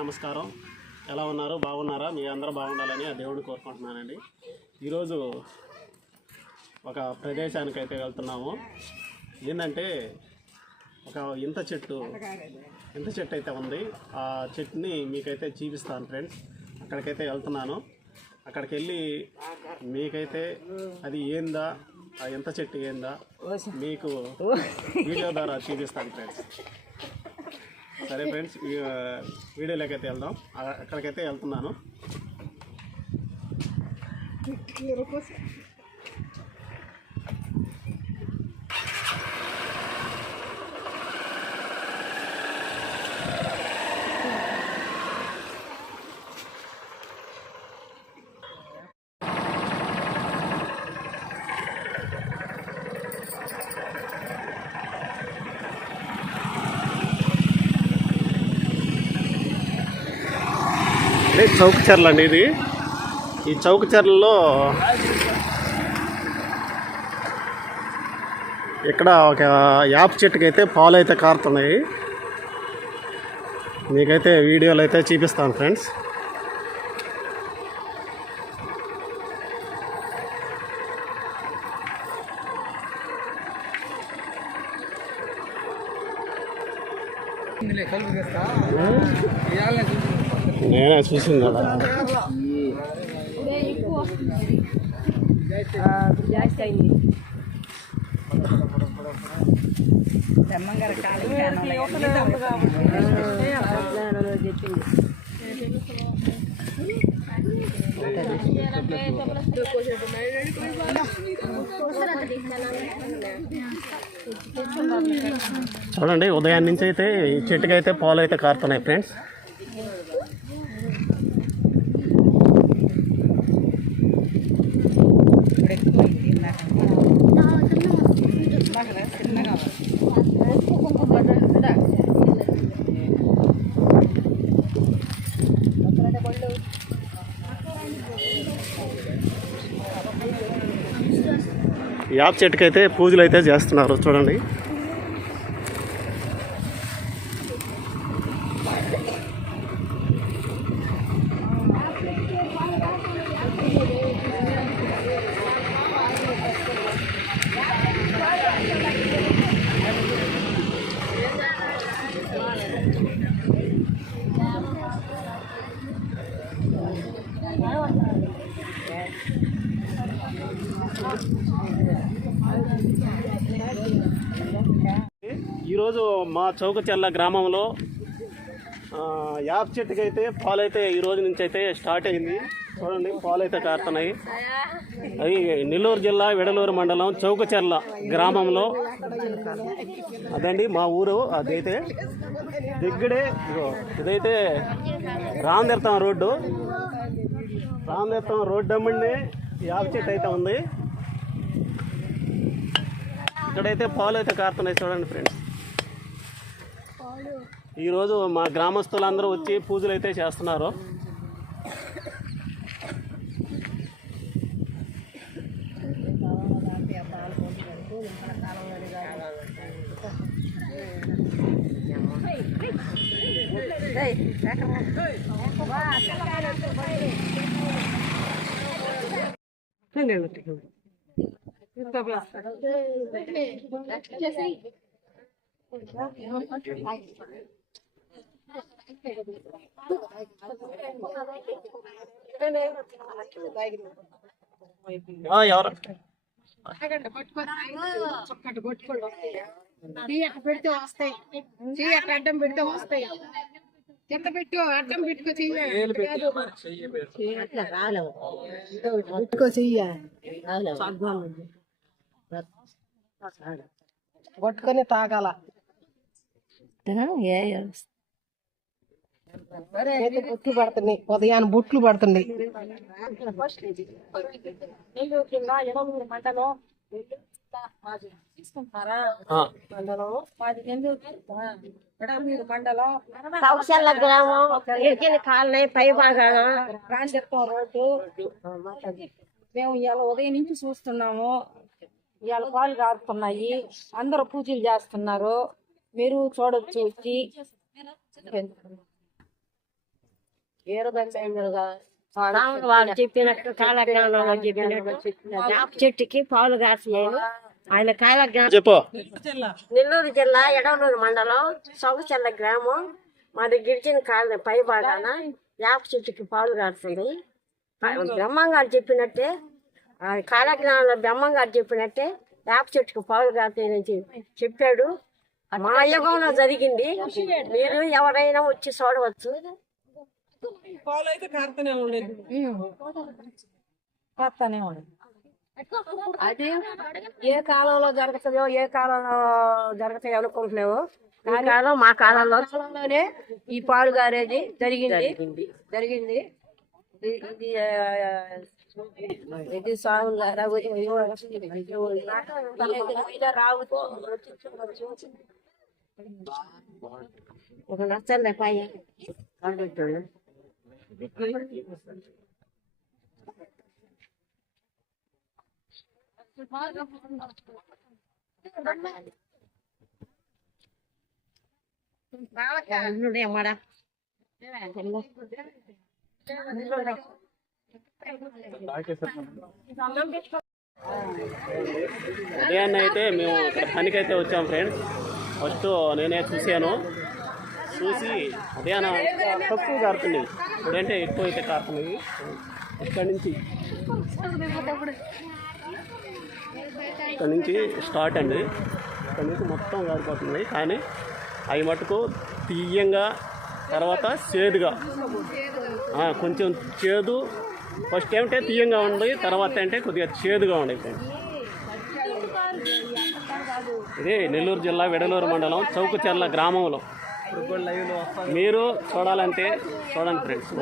నమస్కారం. ఎలా ఉన్నారు? బాగున్నారా? మీ అందరూ బాగుండాలని ఆ దేవుడిని కోరుకుంటున్నానండి. ఈరోజు ఒక ప్రదేశానికి అయితే వెళ్తున్నాము. ఏంటంటే ఒక ఇంత చెట్టు ఇంత చెట్టు అయితే ఉంది. ఆ చెట్టుని మీకైతే చూపిస్తాను ఫ్రెండ్స్. అక్కడికైతే వెళ్తున్నాను. అక్కడికి వెళ్ళి మీకైతే అది ఏందా? ఆ ఎంత చెట్టు ఏందా? మీకు వీడియో ద్వారా చూపిస్తాను ఫ్రెండ్స్. సరే ఫ్రెండ్స్ వీడియోలోకి అయితే వెళ్దాం. అక్కడికైతే వెళ్తున్నాను. చౌక చెర్ల అండి ఇది ఈ చౌక చెర్లలో ఇక్కడ ఒక యాప చెట్టుకైతే పాలు అయితే కారుతున్నాయి. మీకైతే వీడియోలు అయితే చూపిస్తాను ఫ్రెండ్స్. నేనే చూసింది? కదా చూడండి ఉదయం నుంచి అయితే చెట్టుకైతే పాలు అయితే కారుతున్నాయి ఫ్రెండ్స్. ఇప్పుడు ఎక్కువైంది ఇందాక చిన్నగా చెట్టుకైతే పూజలు అయితే చేస్తున్నారు. చూడండి. ఈరోజు మా చౌకచెల్ల గ్రామంలో యాప్ చెట్టుకి అయితే పాలు అయితే ఈ రోజు నుంచి అయితే స్టార్ట్ అయింది. చూడండి పాలైతే కారుతున్నాయి. అది నెల్లూరు జిల్లా వెడలూరు మండలం చౌకచెర్ల గ్రామంలో. అదండి మా ఊరు. అదైతే దగ్గరే ఇదైతే రామదీర్థం రోడ్డు. రామదీర్థం రోడ్డు అమ్మండి యాప్ చెట్టు అయితే ఉంది. ఇక్కడైతే పాలు అయితే కారుతున్నాయి చూడండి ఫ్రెండ్స్ ఈరోజు మా గ్రామస్తులందరూ వచ్చి పూజలు అయితే చేస్తున్నారు. ఆ, ఎవరు? చక్కటి కొట్టుకోండి. పెడితే వస్తాయి. టీ అట్ట అడ్డం పెడితే వస్తాయి. ఎంత పెట్టు అడ్డం పెట్టుకో చెయ్యి. పెట్టుకో చెయ్య. కొట్టుకొని తాగాల. బుట్లు పడుతున్నాయి ఉదయాన్ని బుట్లు పడుతున్నాయి గ్రామం ఎడికిన కాలనీ పై భాగాన. రాంజత్వం రోడ్డు. మేము ఇవాళ ఉదయం నుంచి చూస్తున్నాము. ఇవాళ పాలు కారుతున్నాయి. అందరూ పూజలు చేస్తున్నారు. మీరు చూడొచ్చు వచ్చి వాళ్ళు చెప్పినట్టు కాలజ్ఞానంలో చెప్పినట్టు చెట్టుకి పాలు కాసినాయి ఆయన కాలజ్ఞానం చెప్పు. నెల్లూరు జిల్లా ఎడవలూరు మండలం సౌకచల్ల గ్రామం. మాది గిరిజన కాలనీ పై భాగాన వేప చెట్టుకి పాలు కాస్తుంది బ్రహ్మంగారు చెప్పినట్టే ఆ కాలజ్ఞానంలో బ్రహ్మంగారు చెప్పినట్టే వేప చెట్టుకి పాలు కాస్తాయని చెప్పి- చెప్పాడు. మా యుగంలో జరిగింది. మీరు ఎవరైనా వచ్చి చూడవచ్చు. అది ఏ కాలంలో జరుగుతుందో ఏ కాలంలో జరుగుతాయో అనుకుంటున్నాము ఈ కాలం మా కాలంలో కాలంలోనే ఈ పాలు గారేది జరిగింది. జరిగింది. ఇది- ఇది ఆ, ఇది స్వాములు గారు రావుతో ఒక నచ్చలే పై అమ్మడా ఉదయాన్నే అయితే మేము ఇక్కడ పనికైతే వచ్చాం ఫ్రెండ్స్. ఫస్ట్ నేనే చూశాను. చూసి ఉదయాన తక్కువ కారుతుంది. ఇప్పుడంటే ఎక్కువ అయితే కారుతున్నాయి ఇక్కడి నుంచి ఇక్కడ నుంచి స్టార్ట్ అండి. ఇక్కడ నుంచి మొత్తం కారిపోతుంది. కానీ అవి మటుకు తీయంగా తర్వాత చేదుగా. కొంచెం చేదు ఫస్ట్ ఏమంటే తీయంగా ఉంది తర్వాత అంటే కొద్దిగా చేదుగా ఉండే ఇది నెల్లూరు జిల్లా వెడలూరు మండలం చౌకచెర్ల గ్రామంలో. మీరు చూడాలంటే చూడండి ఫ్రెండ్స్.